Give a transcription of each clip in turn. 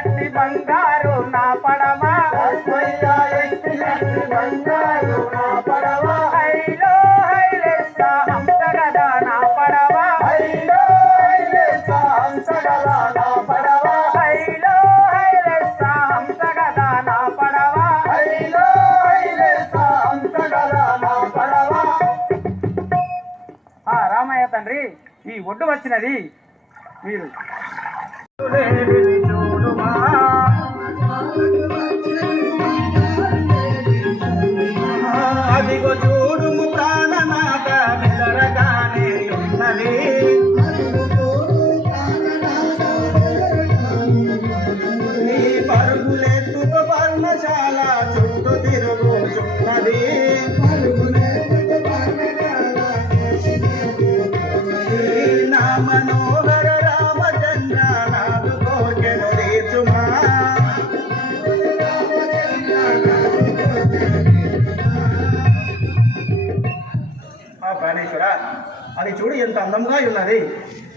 ఎక్కినట్టి బంగారు నా పడవ ఎక్కినట్టి బంగారు నా పడవ హైలో హైలెస్స హంసగదా నా పడవ హైలో హైలెస్స హంసగదా నా పడవ హైలో హైలెస్స హంసగదా నా పడవ హైలో హైలెస్స హంసగదా నా పడవ. రామయ్య తండ్రి ఈ ఒడ్డు వచ్చినది మీరు చూడుమా అదిగో చూడుము ప్రాణనాట మెదరగానే ఉన్నది నీ పరుగులెత్తుతో పర్ణశాల చుట్టూ తిరుగుచున్నది నా మనోహర రామచంద్ర నాదు కోర్కెను తీర్చుమా ప్రాణేశ్వర అది చూడు ఎంత అందంగా ఉన్నది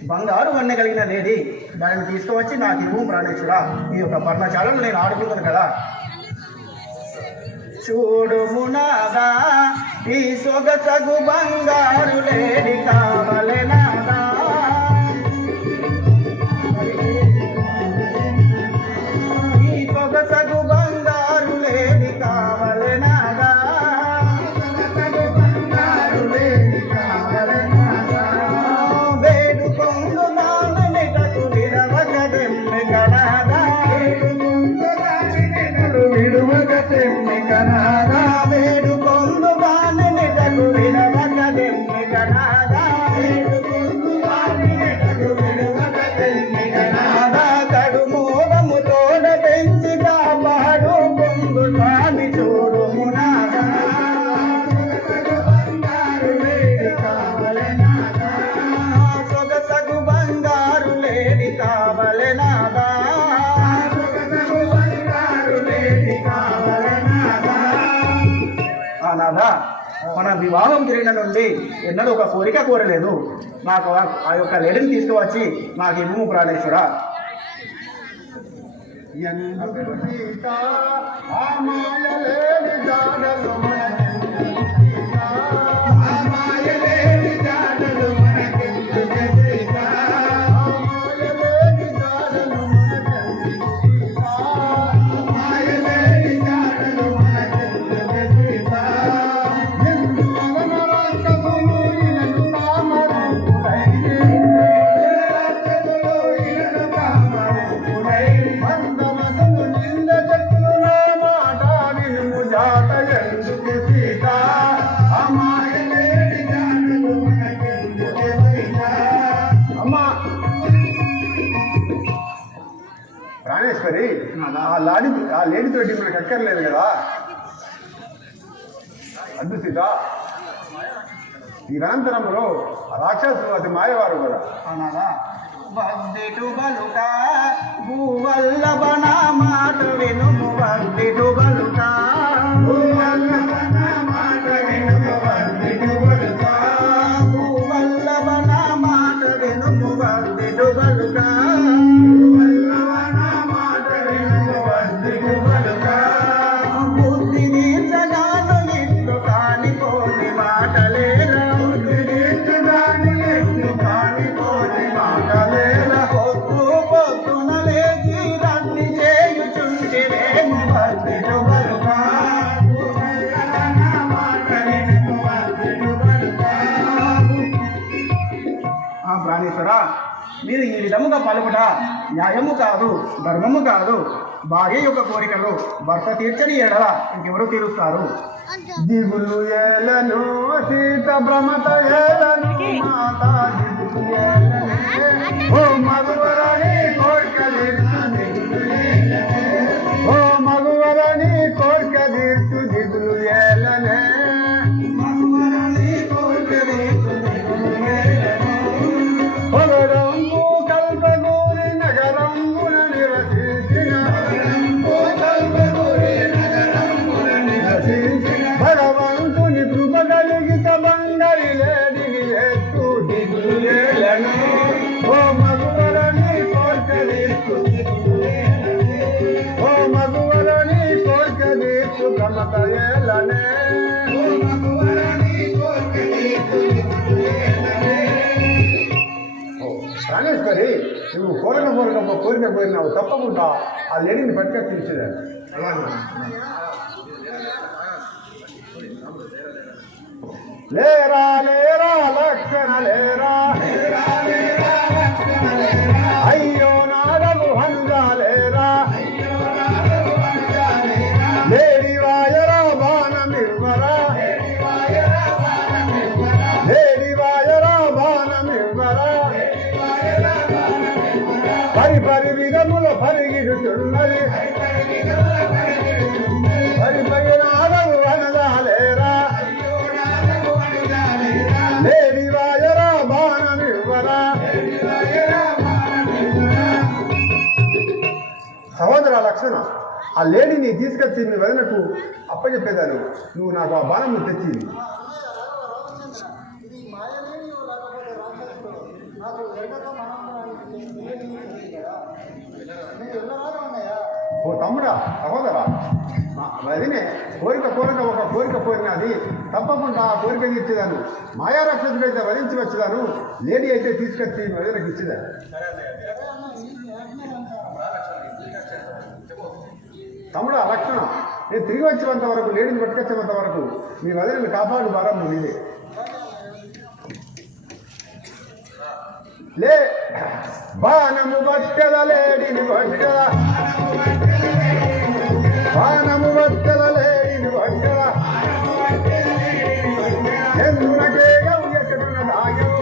బంగారు వన్నె కలిగిన లేది దానిని తీసుకువచ్చి నాకు ఇవ్వు ప్రాణేశ్వర ఈ యొక్క పర్ణశాలను నేను ఆడుకుంటాను కదా. చూడుమునాగా ఈ సొగసగు బంగారు లేడి కావలెనాగా ఈ సొగసగు బంగారు లేడి కావలెనాగా వేడు కొంగు నాన్నెటకు విడవక దెమ్మెగనాగా విడువక తెమ్మెగనాగా వేడు కొంగు నాన్నెటకు విడవక దెమ్మెగనాగా కడుమోదము తోడ పెంచి కాపాడు పొంగు స్వామి చూడుమునాగా సొగసగు బంగారు లేడి కావలెనాగా నాథ మన వివాహం జరిగిన నుండి ఎన్నడూ ఒక కోరిక కోరలేదు. నాకు ఆ యొక్క లేడిని తీసుకువచ్చి నాకు ఇవ్వు ప్రాణేశ్వర. ప్రాణేశ్వరి ఆ లేడితోటి మనకు ఎక్కర్లేదు కదా. అద్దు సీత నిరంతరంలో రాక్షసులు అతి మాయవారు కదా అన్నారా. వద్దెటు బలుక భూవల్లభన మాట వినుము వద్దెటు బలుక భూవల్లభన మాట వినుము వద్దెటు బలుక భూవల్లభన మాట వినుము వద్దెటు బలుక బుద్ధి నీచగాను ఇట్లు కానిపోని మాటలేరా పొద్దు పొద్దున లేచి రద్ది చేయుచుంటిరేము వద్దెటు బలుక ప్రాణేశ్వర మీరు ఈ విధముగా పలుకుట న్యాయము కాదు, ధర్మము కాదు. భార్య యొక్క కోరికలు భర్త తీర్చని ఎడల ఇంకెవరు తీరుస్తారు? దిగులు ఏలను సీత భ్రమత ఏలను మాతా దిగులు ఏలను ఓ మగువరని కోరిక తీర్చు ఓ మగువరని కోరిక తీర్చు దిగులు ఏలనే మగువరని కోరిక తీర్చు దిగులు ఏలను పొగరంగు కల్పగూరి నగరంగున నిరసించిన భగవంతుని కృప కలిగిత బంగరి లేడిని ఎత్తు దిగులు ఏలను ఓ మగువరని కోరిక సరే నువ్వు కోరిక కోరినావు తప్పకుండా ఆ లేడీని పట్టుకొని ఇచ్చేదాన్ని. అలాగే లేరా లేరా లక్షణ లేరా అయ్యో నాగము హనుజా లేరా లేడి వాయరా బాణమివ్వరా లేడి వాయరా బాణమివ్వరా పరి విధముల పరిగిడుతున్నది పరి నాగము హనుజా లేరా లేడి వాయరా బాణమివ్వరా. సహోదర లక్షణ, ఆ లేడీని తీసుకొచ్చి మీ వదనకు అప్పచెప్పేదాను. నువ్వు నాకు ఆ బాణం తెచ్చి ఓ తమ్ముడా సహోదరా, వదినే ఒక కోరిక కోరినది తప్పకుండా ఆ కోరిక తీర్చేదాను. మాయా రాక్షసుడైతే వధించి వచ్చేదాను, లేడీ అయితే తీసుకొచ్చి వదినకి ఇచ్చేదాను. తమ్ముడా లక్షణ, నేను తిరిగి వచ్చేంత వరకు లేడీని పట్టుకొచ్చేంత వరకు మీ వదిలిని కాపాడు భారం మీదే. లే బాణము పట్టద లేడీని పట్టద బాణము పట్టద లేడీని పట్టద ఎందునకే గౌయకటున దాగవు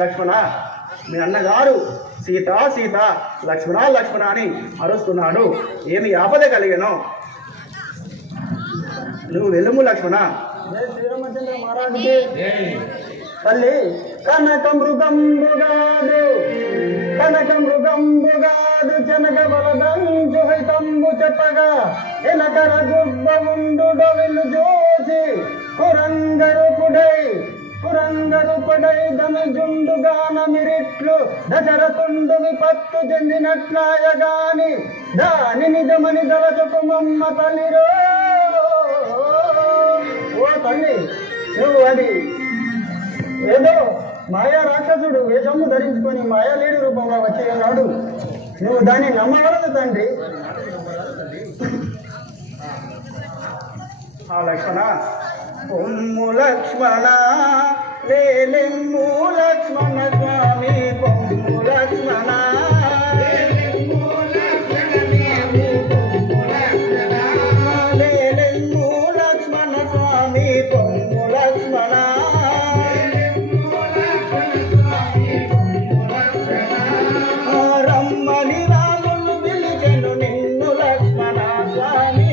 లక్ష్మణ, మీ అన్నగారు సీత సీత లక్ష్మణ లక్ష్మణ అని అరుస్తున్నాడు. ఏమి ఆపద కలిగను? నువ్వు వెళ్ళము లక్ష్మణ. శ్రీరామచంద్ర మహారాజుకి తల్లి కనక మృగంబుగాదు చెనక బలదంచు హైతంబు చెప్పగా ఎనకర గుబ్బ ఉండు వెళ్ళు జోసి కురంగరుపుడై దమిజుండుగాన మిరిట్లు దశరథుండు విపత్తు చెందినట్లాయగాని దాని నిజమని దళచుకుమమ్మ తల్లిరో. ఓ తల్లి, నువ్వు అది ఏదో మాయా రాక్షసుడు వేషము ధరించుకొని మాయాలేడి రూపంగా వచ్చి ఉన్నాడు. నువ్వు దాన్ని నమ్మవలదు తండ్రి. ఆ లక్ష్మణ, పొమ్ము లక్ష్మణ లేలెమ్ము లక్ష్మణ స్వామి పొమ్ము లక్ష్మణ లేలెమ్ము లక్ష్మణ స్వామి పొమ్ము లక్ష్మణ రమ్మని రాములు పిలిచెను నిన్ను లక్ష్మణ స్వామి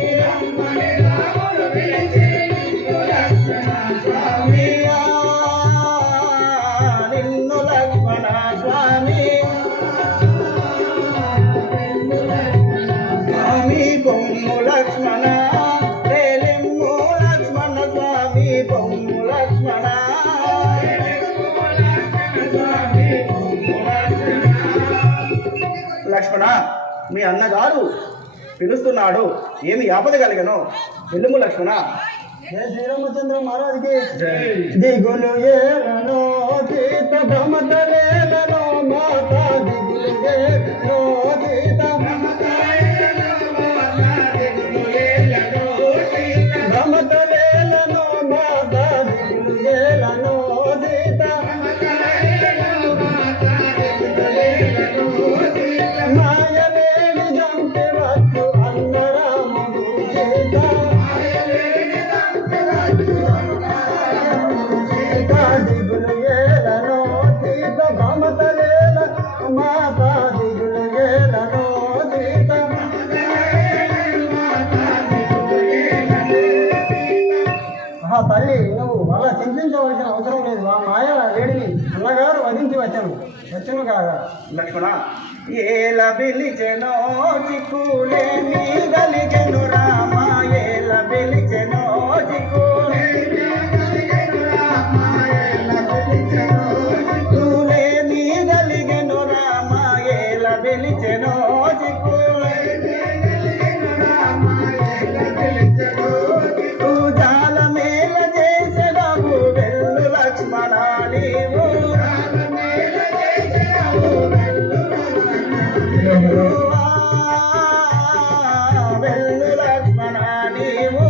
నిన్ను లక్ష్మణ స్వామి మీ అన్నగారు పిలుస్తున్నాడు, ఏమి ఆపద కలిగను? వెళ్ళుము లక్ష్మణ. జయ శ్రీరామచంద్ర మహారాజుకి దిగులు ఏలను సీత భ్రమతలేలను మాత దిగులు ఏలను సీత భ్రమతలేలను మాత దిగులు ఏలను సీత మాయలేని జంపి వచ్చు అన్నరాముడు సీత దిగులు ఏలను సీత భ్రమతలేల మాత దిగులు ఏలను సీత తల్లి నువ్వు అలా చింతించవలసిన అవసరం లేదు. ఆ మాయ వేడిని అన్నగారు వధించి వచ్చను కాగా. లక్ష్మణ, ఏల పిలిచెనో చిక్కులేని గలిగెను రామ, ఏల పిలిచెనో చిక్కులేని గలిగెను రామ, ఏల పిలిచెనో చిక్కులేని జాల మేల చేసెదవు వెళ్ళు లక్ష్మణ నీవు, వెళ్ళు లక్ష్మణ నీవు,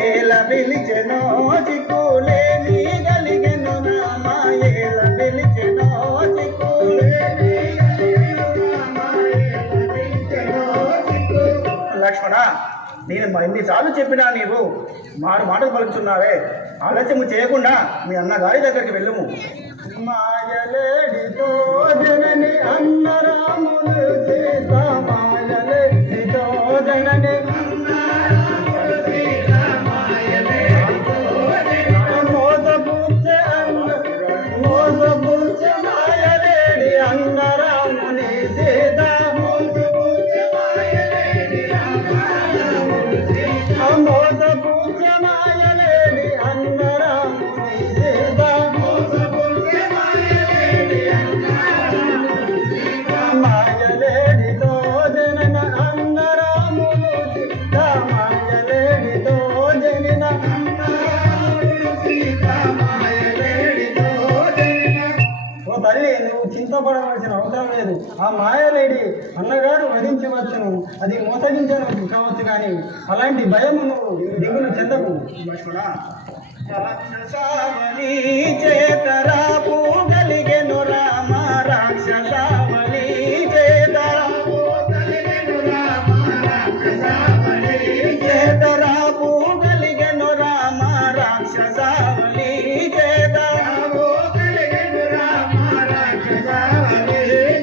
ఏల పిలిచెనో చిక్కులేని గలిగెను రామ, ఏల పిలిచెనో చిక్కులేని లక్ష్మణ, నేను ఎన్నిసార్లు చెప్పినా నీవు మారు మాటలు పలుకుతున్నావే. ఆలస్యము చేయకుండా మీ అన్నగారి దగ్గరికి వెళ్ళుము. మాయలేడితో జనని అన్నరాములు సీత మాయలేడితో జనని మోసపూర్చె మాయలేడి అన్నరాముని సీత మోసపూర్చె మాయలేడి అన్నరాముని సీత మాయలేడితో జనన అన్నరాములు సీత మాయలేడితో జనన ఓ తల్లి నువ్వు చింతపడవలసిన అవసరం లేదు. ఆ మాయలేడి అన్నగారు వధించవచ్చును, అది మోసగించను కావచ్చు, కానీ అలాంటి భయము నువ్వు దిగులు చెందకు. లక్ష్మణ, రాక్షసావళి చేతరాపు గలిగెను రామ, రాక్షసావళి చేతరాపు గలిగెను రామ, చేతరాపు గలిగెను రామ, రాక్షసావళి చేతరాపు గలిగెను రామ,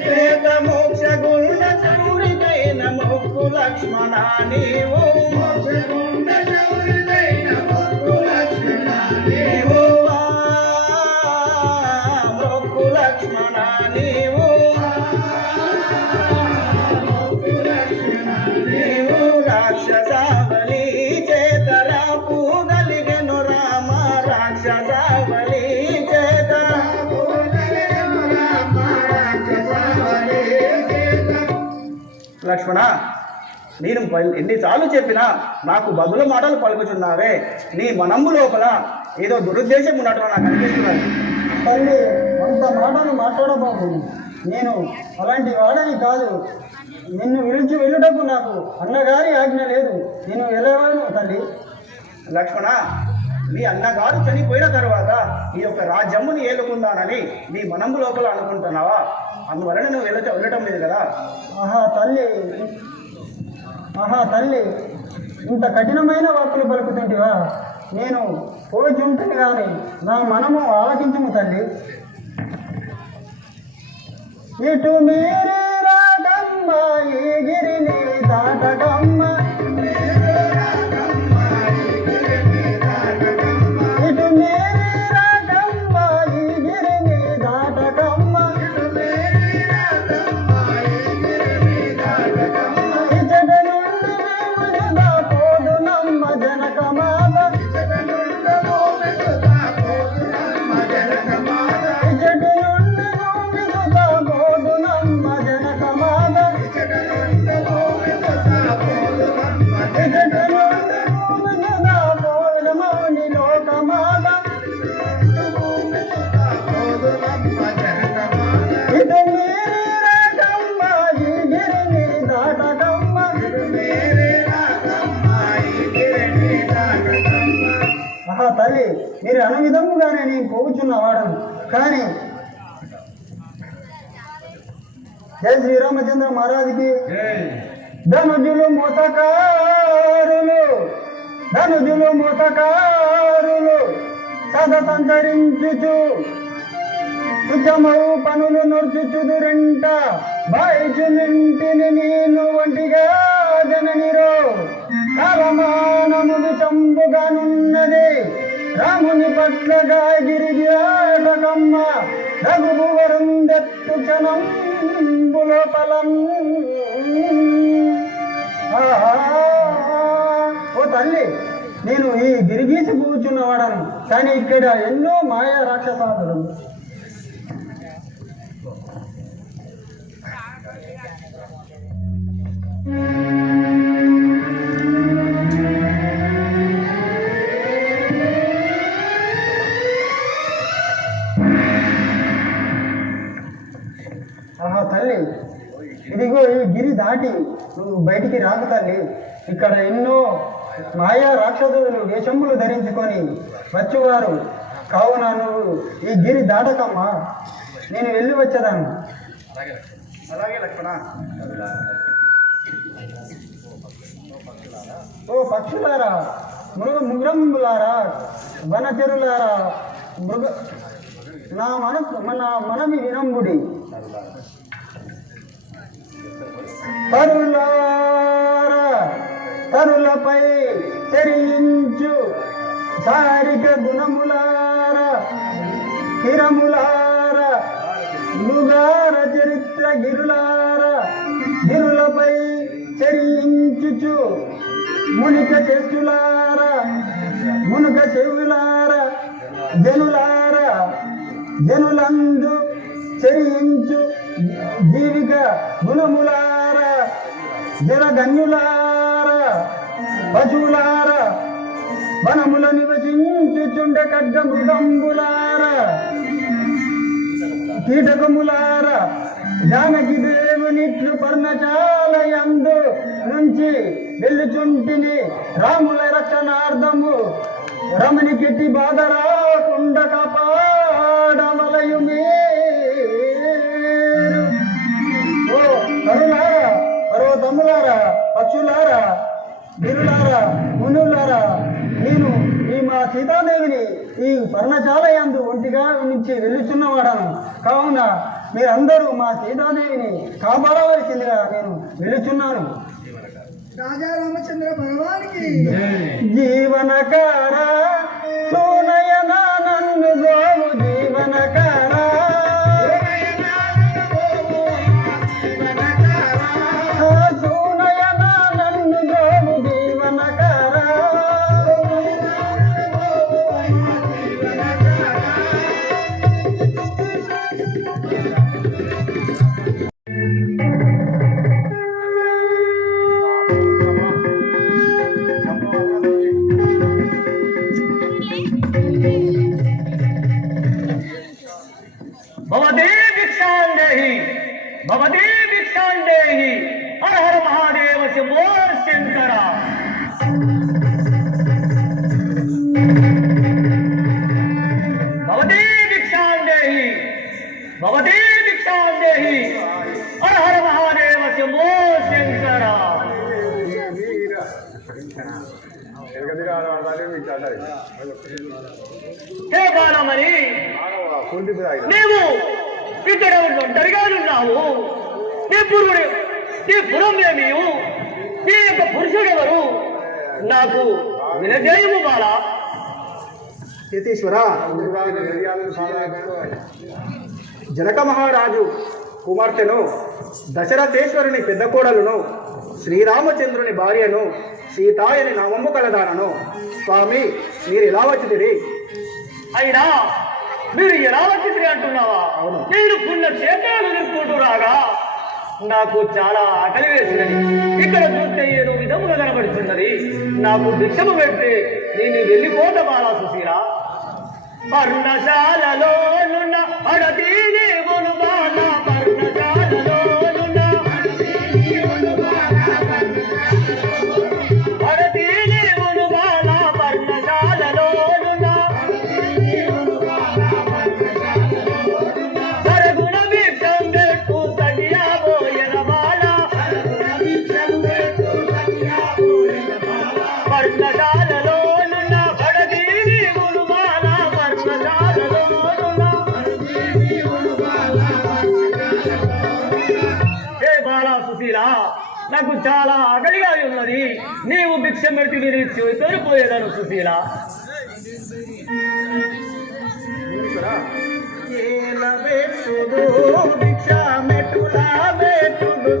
చేత మోక్ష గుండ సౌరిదైన మొక్కు లక్ష్మణ నీవు, మొక్కు లక్ష్మణ నీవు, రాక్షసావళి చేతరాపు గలిగెను రామ, రాక్షసావళి చేతరాపు గలిగెను రామ, రాక్షసావళి లక్ష్మణ, నేను ఎన్నిసార్లు చెప్పినా నాకు బదులు మాటలు పలుకుచున్నావే. నీ మనమ్ము లోపల ఏదో దురుద్దేశం ఉన్నట్లు నాకు అనిపిస్తున్నది. తల్లి అంత మాటలు మాట్లాడబాబు, నేను అలాంటి వాడని కాదు. నిన్ను విడిచి వెళ్ళుటకు నాకు అన్నగారి ఆజ్ఞ లేదు. నేను వెళ్ళవను తల్లి. లక్ష్మణ, మీ అన్నగారు చనిపోయిన తరువాత ఈ యొక్క రాజ్యముని ఏలుకుందానని నీ మనమ్ము లోపల అనుకుంటున్నావా? అందువలన నువ్వు వెళ్ళటం లేదు కదా. ఆహా తల్లి, ఇంత కఠినమైన వాక్కులు పలుకుతుంటివా? నేను పోయి ఉంటుంది కానీ నా మనము ఆలకించము తల్లి. ఇటు మీరే రాగమ్మ ఈ గిరిని దాటకమ్మ, ఇటు మీరే రాగమ్మ ఈ గిరిని దాటకమ్మ, ఇచ్చట నుండి విములుగా పోదు నమ్మ జనకమాత, ఇచ్చటి నుండి తల్లి, మీరు అను విధముగానే నేను పోగుచున్నవాడను. కానీ జై శ్రీరామచంద్ర మహారాజుకి. ధనుజులు మోతకారులు సద సంచరించుచు తుజమవు పనులు నొర్చుచుదురింట బాయిచునింటిని నేను ఒంటిగా జననిరో కాలమానములు చంపుగానున్నది రాముని పట్లగా గిరిజాటకమ్మ రఘువరుందెత్తు క్షణంబులో ఫలం. ఓ తల్లి, నేను ఈ గిరిగీసి కూర్చున్నవాడను, కానీ ఇక్కడ ఎన్నో మాయా రాక్షసాదులు. తల్లి, ఇదిగో ఈ గిరి దాటి నువ్వు బయటికి రాకు తల్లి. ఇక్కడ ఎన్నో మాయా రాక్షసులు వేషములు ధరించుకొని వచ్చేవారు కావున నువ్వు ఈ గిరి దాటకమ్మా, నేను వెళ్ళి వచ్చేదాన్ని. అలాగే లక్ష్మణ. ఓ పక్షులారా, మృగములారా, వనచరులారా, నా మనవి వినంబుడి. తరులపై చెరించు సారిక గుణములారా, హిరములారా, నుగార చరిత్ర గిరులారా, గిరులపై చెరించుచు మునిక చెట్టులారా, మునుక చెవులారా, జనులందు చెరించు జీవిక గుణములారా, జలధన్యులారా, పశువులారా, వనముల నివసించుచుండ ఖడ్గ మృగంబులారా, కీటకములారా, జానకి దేవునిట్లు పర్ణశాలయందు నుంచి వెళ్ళుచుంటిని రాముల రక్షణార్థము రమణి కిట్టి బాధ రాకుండా కాపాడమలయు మీరు. ఓ కరులారా, పర్వతములారా, పక్షులారా, గిరులారా, మునులారా, నేను ఈ మా సీతాదేవిని ఈ పర్ణశాలయందు ఒంటిగా నుంచి వెళ్ళుచున్నవాడను. కావున మీరందరూ మా సీతాదేవిని కాపాడవలసిందిగా నేను వెళ్ళుచున్నాను. రాజా రామచంద్ర భగవానికి జీవనకార సోనయన నన్ను గోవు జీవనకార సోనయన నన్ను గోవు జీవనకార భవదే భిక్షాందేహి హర హర మహాదేవ శంభో శంకర. భవదే భిక్షాందేహి హర హర మహాదేవ శంభో శంకర. హే బాలమణి, నీవు ఇక్కడ ఒంటరిగానున్నావు. నీ పురం ఏమీయు, నీ యొక్క పురుషుడెవరు నాకు వినజేయము బాలా. యతీశ్వర, జనక మహారాజు కుమార్తెను, దశరథేశ్వరుని పెద్ద కోడలును, శ్రీరామచంద్రుని భార్యను, సీతాయని నామము కలదానను. స్వామి, మీరు ఎలా వచ్చిదిరి? అయినా మీరు ఎలా వచ్చింది అంటున్నావా? నేను పుణ్యక్షేత్రాలు నిలుపుకుంటూ రాగా నాకు చాలా ఆకలి వేసినది. ఇక్కడ చూస్తే ఏదో విధముగా కనబడుతున్నది. నాకు భిక్షము పెడితే నేను వెళ్ళిపోతా బాలా సుశీలా. పర్ణశాలలో అడతి దేవులు బాల, పర్ణశాలలో అడతి దేవులు బాల, పర్ణశాలలో నాకు చాలా ఆకలిగా ఉన్నది. నీవు భిక్షం పెడితే మీరు సరిపోయేదాను సుశీల.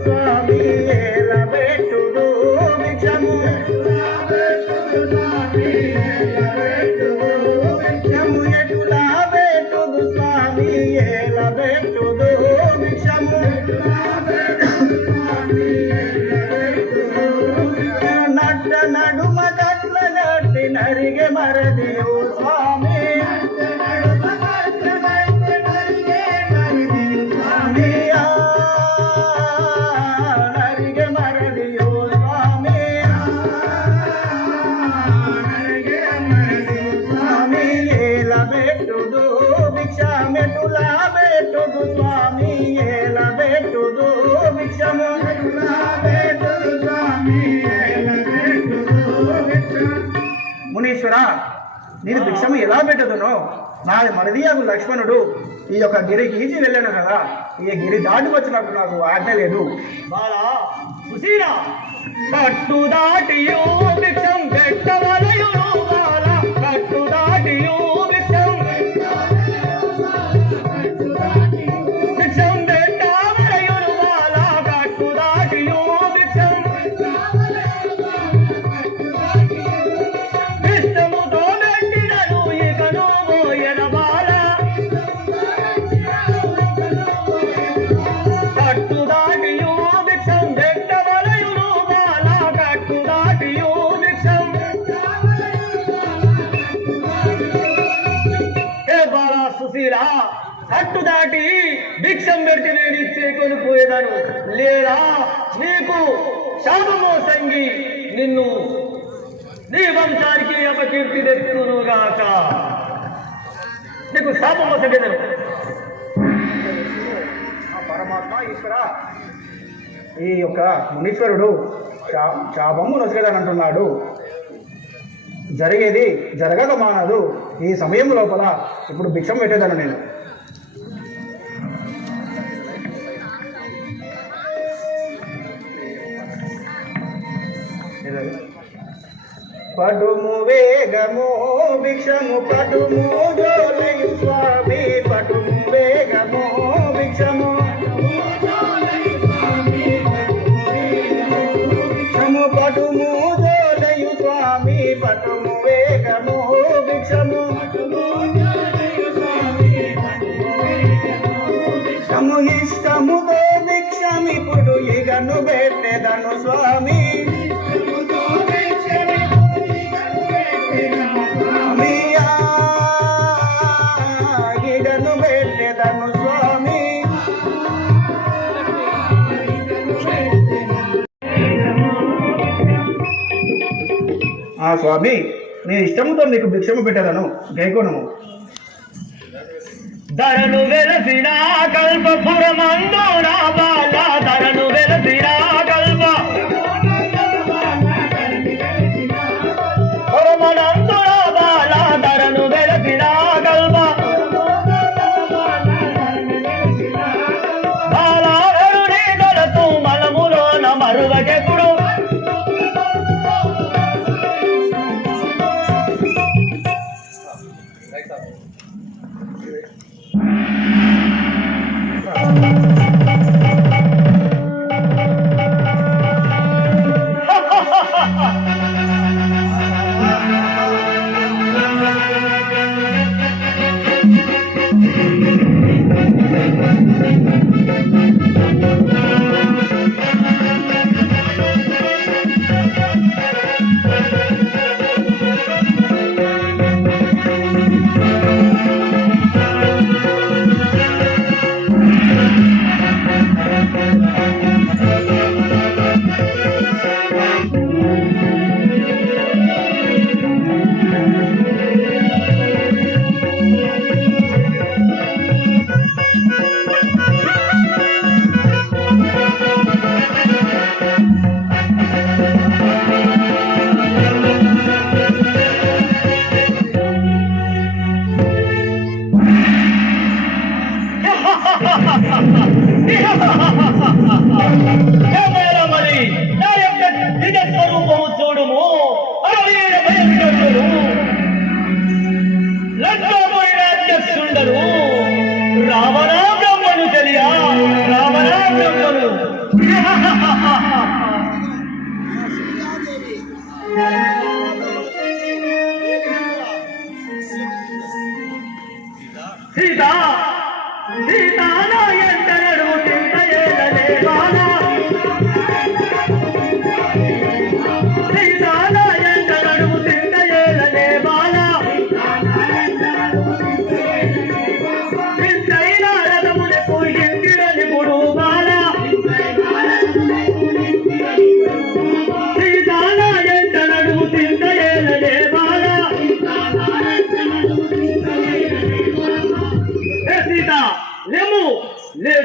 స్వామి నట్ట నడుమ గట్ల గట్టి నరిగే మరదియు స్వామి నరిగే మరదియు స్వామి స్వామి ఏల బెట్టుదు భిక్షమెటులా బెట్టుదు స్వామి ఏల బెట్టుదు భిక్షము మునీశ్వర, నేను భిక్షము ఎలా పెట్టదునో నా మరదియాగు లక్ష్మణుడు ఈ యొక్క గిరికి ఈచి వెళ్ళాను కదా, ఈ గిరి దాటుకొచ్చినప్పుడు నాకు ఆజ్ఞ లేదు. బాలా సుశీల, కట్టు దాటియో భిక్షం పెట్టవలయును బాల, కట్టు దాటియో భిక్షం భిక్షం పెట్టవలయును బాల, కట్టు దాటియో భిక్షం ఇష్టముతో పెట్టినను ఇకను పోయన బాల, కట్టు దాటియో భిక్షం పెట్టవలయును బాల, కట్టు దాటియో భిక్షం. ఏ బాలా సుశీల, కట్టు దాటి భిక్షం పెడితే నేను ఇచ్చేకొని పోయేదాను, లేదా నీకు శాపమో సంగి నిన్ను నీ వంశానికి అపకీర్తి తెచ్చునుగాక. నీకు శాపమో సంగేదను. పరమాత్మ ఈశ్వర, ఈ యొక్క మునీశ్వరుడు శాపము నొసగదని అంటున్నాడు. జరిగేది జరగక మానదు. ఈ సమయం లోపల ఇప్పుడు భిక్షం పెట్టేదాను నేను. పడుము వేగము భిక్షము పడుము జోలయు స్వామి, పడుము వేగము భిక్షము భిక్షము పడుము జోలయు స్వామి, పడుము వేగము భిక్షము భిక్షము ఇష్టముతో భిక్షమిప్పుడు ఇగను పెట్టెదను స్వామి. ఇగను పెట్టెదను స్వామి. ఆ స్వామి, నేను ఇష్టముతో నీకు భిక్షము పెట్టేదను, గైకోణము. ధరను వెలసిన కల్పపురమందున బాల, ధరను వెలసిన కల్ప పురమనందున బాల, ధరను వెలసిన కల్ప బాలారుని గలతు మనములోన మరువకెప్పుడు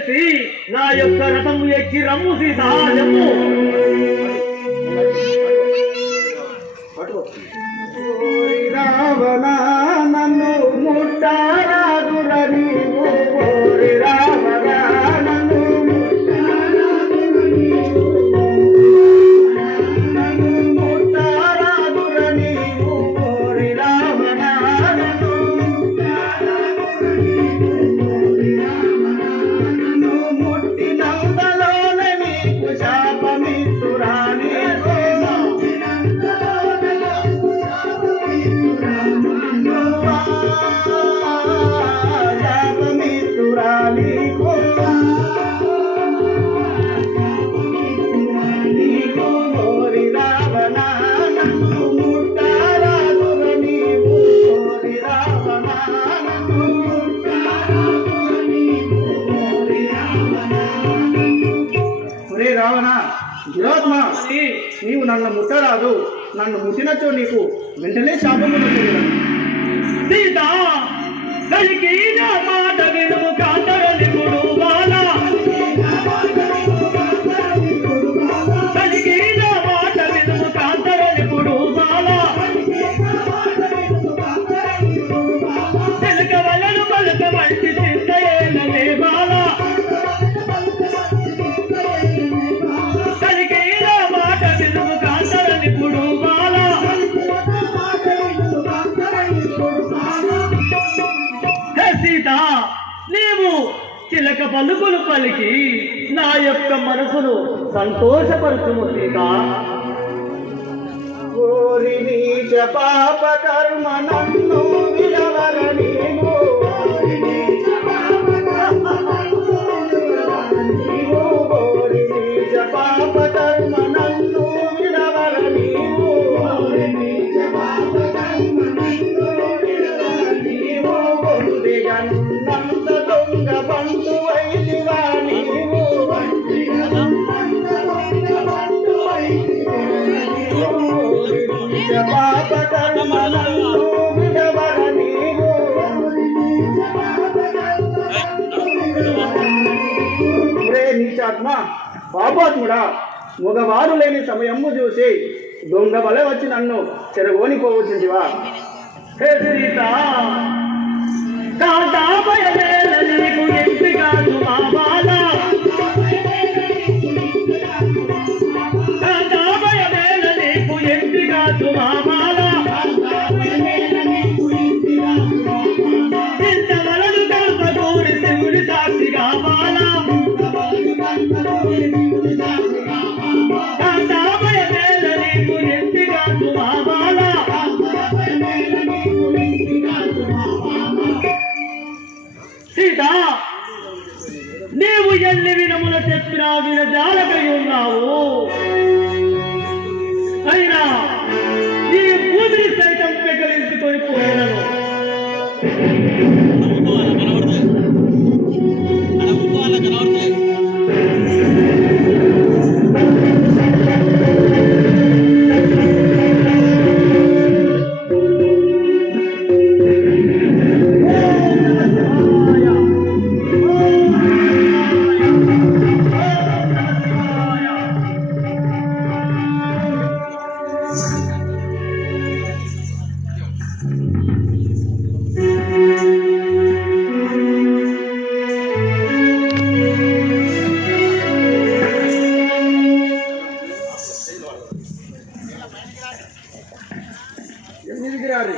దయచేసి నా యొక్క రథము ఎక్కి రమ్ము సీత రమ్ము. రావణ నన్ను ముట్టారాదుర నీవు కోరి రావణ నన్ను ముట్టారాదుర నీవు కోరి రావణ నన్ను ముట్టినంతలోనే నీకు శాపమిత్తురాని రావణ దురాత్మ, నీవు నన్ను ముట్టరాదు. నన్ను ముట్టినచో నీకు వెంటనే శాపము వచ్చేది. సీత కలికి నా మాట వినుము కాంతరనిపుడు బాల. కలికి నా మాట వినుము కాంతరనిపుడు బాల. తెలుక వలను పలుక వంటి చింతయేనలే బాల. కలికి నా మాట వినుము కాంతరనిపుడు బాల. హే సీత, నీవు చిలక పలుకులు పలికి నా యొక్క మనసును సంతోషపరచుము సీత. ఓరి నీచ పాప కర్మ నన్ను విడవర నీవు. ఓరి నీచ పాప కర్మ నన్ను విడవర నీవు. నీవు పొందిగన్నంత దొంగ బంటు వైదివా నీవు. పాప కర్మ నన్ను విడవర నీవు. నీచాత్మ పాపాత్ముడా, మగవారు లేని సమయము చూసి దొంగ వలె వచ్చి నన్ను చెరగోని పోవచ్చుంటివా? హే సీత, కాంతాపయమేల నీకు ఎంపికాదు మా బాల. కాంతాపయమేల నీకు ఎంపికాదు మా బాల. చింతవలను కల్పదూరి శివుడి సాక్షిగా బాల. కాంతాపయమేల నీకు ఎంపికాదు మా బాల. సీత, నీవు ఎన్ని వినముల చెప్పినా వినజాలకై ఉన్నావు. అయినా ఈ భూమిని సైతం పెకలించుకొని పోయినను. ఎన్నిదికి రారు